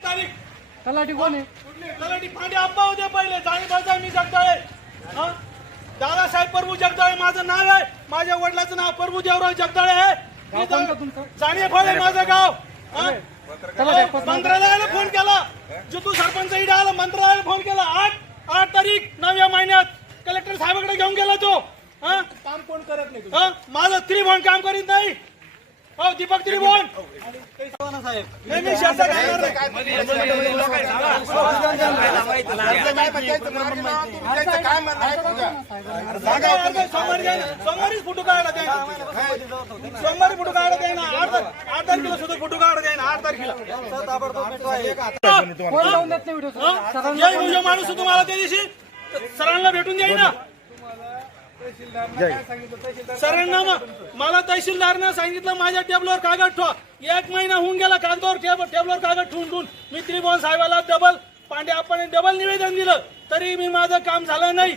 तारीख. तलाठी कोण आहे? कुठली? तलाठी पांडे आप्पा होते पहिले. जाणी बाजा मी जगदाळे हा? दादासाहेब प्रभू जगदाळे माझं नाव आहे. माझ्या वडिलाचं नाव प्रभू देवराव जगदाळे आहे? जाणे फळ आहे माझं गाव. हा? मंत्रालयाला फोन केला. जितू सरपंच इकडे आला मंत्रालयाला फोन केला. आठ आठ तारीख नवव्या महिन्यात कलेक्टर साहेबाकडे घेऊन गेला तो. हा? काम कोण करत नाही हा? माझं त्रिभुवन काम करीत नाही. हो दीपक नाही, मी नाही. सांगा. काय सोमवारी जाईना. सोमवारीच फोटो काढला त्यानं. सोमवारी फोटो काढला त्यानं. आठ तार- आठ तारखेला सुद्धा फोटो काढला त्यानं, आठ तारखेला. हा? जय माणूस तुम्हाला त्या दिवशी सरांना भेटून द्याय ना सरांना म- मला तहसीलदारनं सांगितलं माझ्या टेबलवर कागद ठेवा. एक महिना होऊन गेला कागदावर टेबल टेबलवर कागद ठेवून ठेवून. मी त्रिभुवन साहेबाला डबल पांडे आपण डबल निवेदन दिलं. तरी मी माझं काम झालं नाही.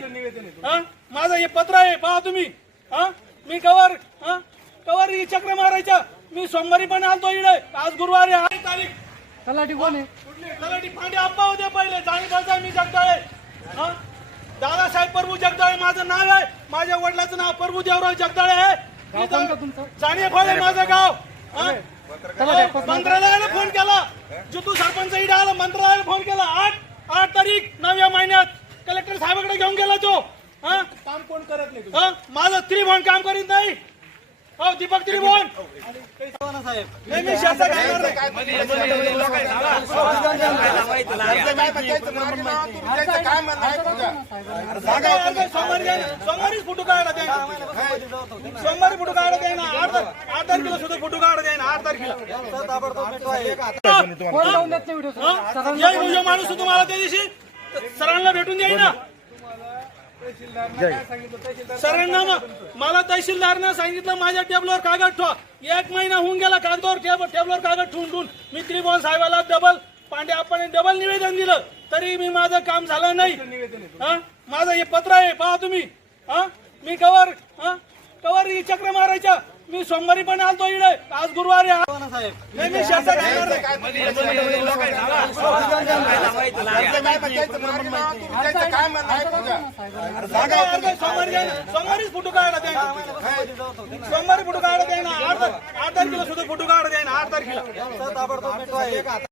हा? माझं हे पत्र आहे पहा तुम्ही. हा? मी कवर हा? कवर ही चक्र मारायच्या मी सोमवारी पण आलतो इकडे. आज गुरुवारी आहे. तारीख. तलाठी कोण आहे? कुठली तलाठी पांडे आप्पा होते पहिले. जाणी बाजा मी जगदाळे. हा? दादासाहेब प्रभू जगदाळे माझं नाव आहे. माझ्या वडिलाचं नाव प्रभू देवराव जगदाळे आहे? जाणे फळ आहे माझं गाव. हा? मंत्रालयाला फोन केला. जितू सरपंच इकडे आला मंत्रालयाला फोन केला. आठ आठ तारीख नवव्या महिन्यात. कलेक्टर साहेबाकडे घेऊन गेला तो. हा? काम कोण करत नाही हा? माझं त्रिभुवन काम करीत नाही. हो दीपक त्रिभुवन नाही, मी शेतात येणार नाही. सांगा यार, काय सोमवारी. सोमवारीच फोटो काढला त्यानं. सोमवारी फोटो काढला त्यानं. आठ तार- आठ तारखेला सुद्धा फोटो काढला त्यानं, आठ तारखेला कोण जाऊन देत नाही व्हिडिओ हा? माणूस तुम्हाला त्या दिवशी सरांना भेटून द्याय ना सरांना मला तहसीलदारनं सांगितलं माझ्या टेबलवर कागद ठेवा. एक महिना होऊन गेला कागदावर टेबल टेबलवर कागद ठेवून ठेवून. मी त्रिभुवन साहेबाला डबल पांडे आपण डबल निवेदन दिलं. तरी मी माझं काम झालं नाही. हा? माझं हे पत्र आहे पहा तुम्ही. हा? मी कवर हा? कवर ही चक्र मारायच्या. मी सोमवारी पण आलतो इकडे. आज गुरुवारी. सोमवारीच फोटो काढला. सोमवारी फोटो काढला. आठ तार- आठ तारखेला सुद्धा फोटो काढला आठ तारखेला.